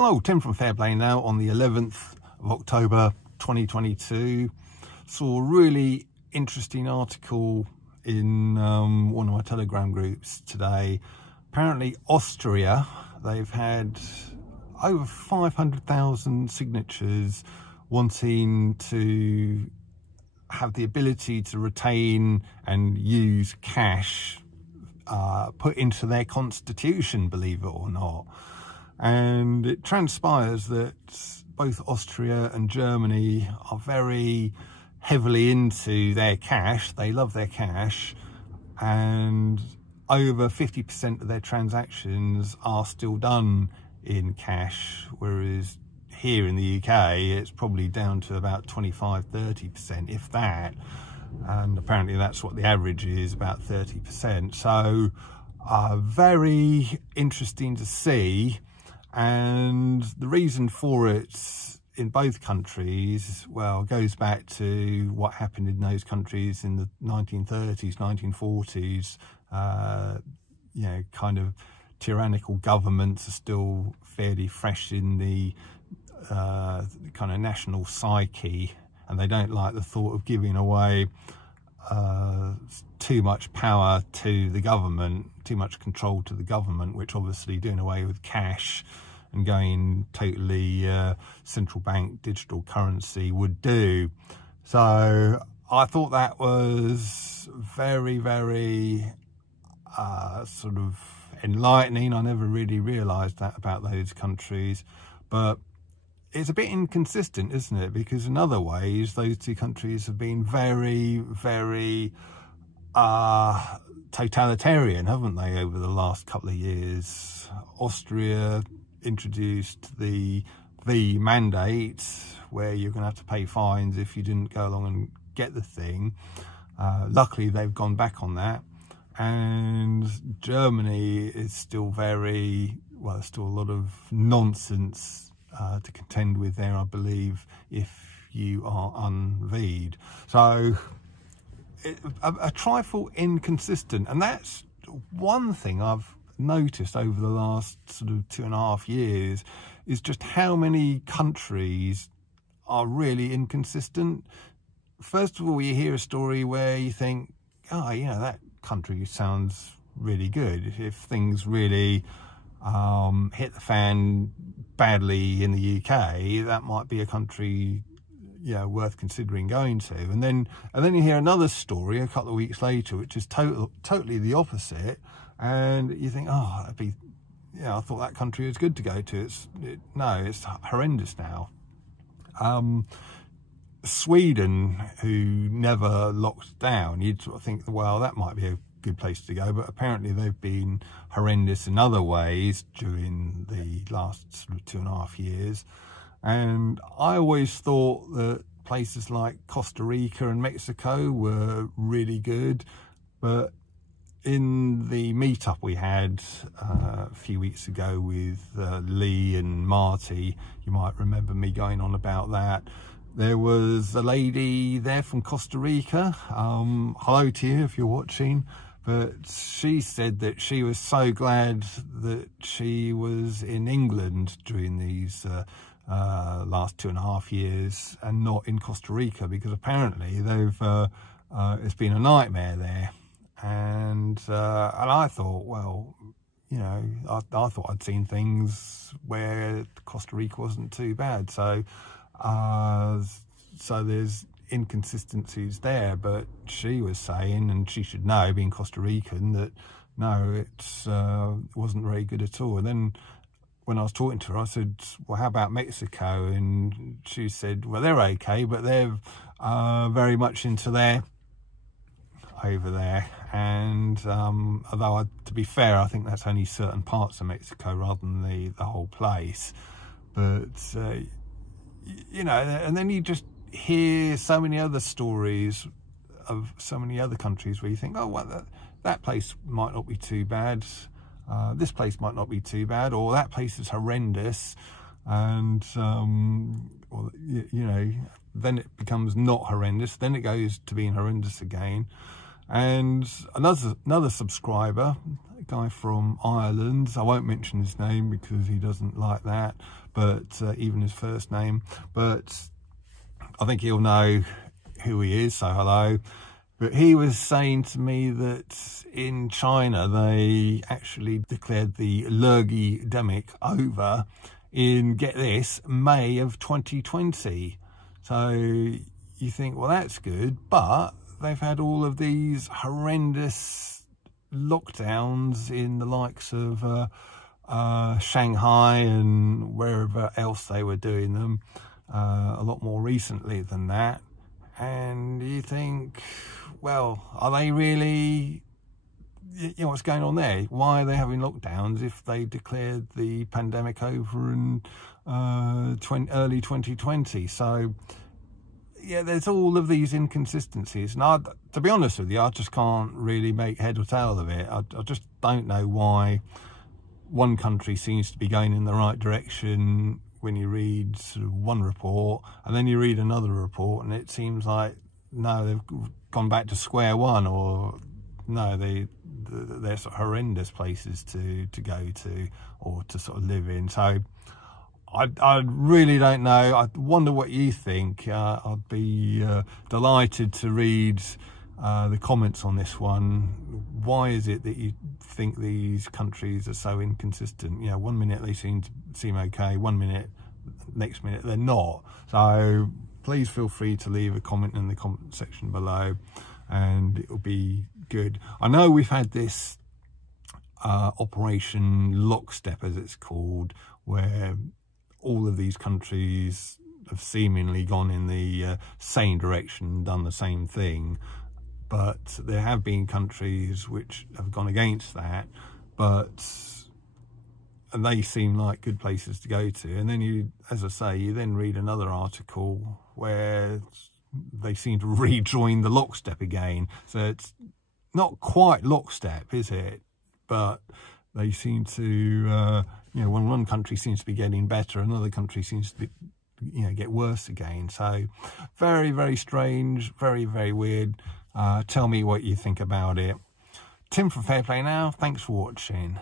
Hello, Tim from Fairplay now on the 11th of October 2022. Saw a really interesting article in one of my Telegram groups today. Apparently Austria, they've had over 500,000 signatures wanting to have the ability to retain and use cash put into their constitution, believe it or not. And it transpires that both Austria and Germany are very heavily into their cash. They love their cash, and over 50% of their transactions are still done in cash, whereas here in the UK it's probably down to about 25-30%, if that, and apparently that's what the average is, about 30%. So very interesting to see. And the reason for it in both countries, well, goes back to what happened in those countries in the 1930s, 1940s. You know, kind of tyrannical governments are still fairly fresh in the kind of national psyche, and they don't like the thought of giving away too much power to the government, too much control to the government, which obviously doing away with cash and going totally central bank digital currency would do. So I thought that was very, very sort of enlightening. I never really realised that about those countries, but it's a bit inconsistent, isn't it? Because in other ways, those two countries have been very, very totalitarian, haven't they, over the last couple of years? Austria introduced the V mandate, where you're going to have to pay fines if you didn't go along and get the thing. Luckily, they've gone back on that. And Germany is still very, well, there's still a lot of nonsense to contend with there, I believe, if you are un-V'd. So a trifle inconsistent, and that's one thing I've noticed over the last sort of 2.5 years, is just how many countries are really inconsistent. First of all, you hear a story where you think, oh, you know, that country sounds really good. If things really hit the fan badly in the UK, that might be a country, you know, worth considering going to. And then you hear another story a couple of weeks later, which is totally the opposite, and you think, oh, that'd be, you know, I thought that country was good to go to. No, it's horrendous now. Sweden, who never locked down, you'd sort of think, well, that might be a good place to go, but apparently they've been horrendous in other ways during the last sort of 2.5 years. And I always thought that places like Costa Rica and Mexico were really good, but in the meetup we had a few weeks ago with Lee and Marty, you might remember me going on about that. There was a lady there from Costa Rica. Hello to you if you're watching. But she said that she was so glad that she was in England during these last 2.5 years and not in Costa Rica, because apparently they've it's been a nightmare there. And I thought, well, you know, I thought I'd seen things where Costa Rica wasn't too bad. So there's inconsistencies there, but she was saying, and she should know, being Costa Rican, that no, it wasn't very good at all. And then when I was talking to her, I said, well, how about Mexico? And she said, well, they're okay, but they're very much into their over there. And although, to be fair, I think that's only certain parts of Mexico rather than the whole place. But you know, and then you just hear so many other stories of so many other countries where you think, oh, well, that place might not be too bad, this place might not be too bad, or that place is horrendous. And well, you know, then it becomes not horrendous, then it goes to being horrendous again. And another subscriber, a guy from Ireland, I won't mention his name because he doesn't like that, but even his first name, but I think he'll know who he is, so hello. But he was saying to me that in China, they actually declared the lurgy-demic over in, get this, May of 2020. So you think, well, that's good, but they've had all of these horrendous lockdowns in the likes of Shanghai and wherever else they were doing them a lot more recently than that. And you think, well, are they really, you know, what's going on there? Why are they having lockdowns if they declared the pandemic over in early 2020? So, yeah, there's all of these inconsistencies. And to be honest with you, I just can't really make head or tail of it. I just don't know why one country seems to be going in the right direction when you read sort of one report, and then you read another report and it seems like, no, they've gone back to square one, or no, they're sort of horrendous places to go to or to sort of live in. So I really don't know. I wonder what you think. I'd be delighted to read the comments on this one. Why is it that you think these countries are so inconsistent? You know, 1 minute they seem okay, 1 minute, next minute they're not. So please feel free to leave a comment in the comment section below, and it'll be good. I know we've had this Operation Lockstep, as it's called, where all of these countries have seemingly gone in the same direction, done the same thing. But there have been countries which have gone against that, and they seem like good places to go to. And then you, as I say, you then read another article where they seem to rejoin the lockstep again. So it's not quite lockstep, is it? But they seem to, you know, when one country seems to be getting better, another country seems to be, you know, get worse again. So very, very strange, very, very weird. Tell me what you think about it. Tim from Fair Play Now, thanks for watching.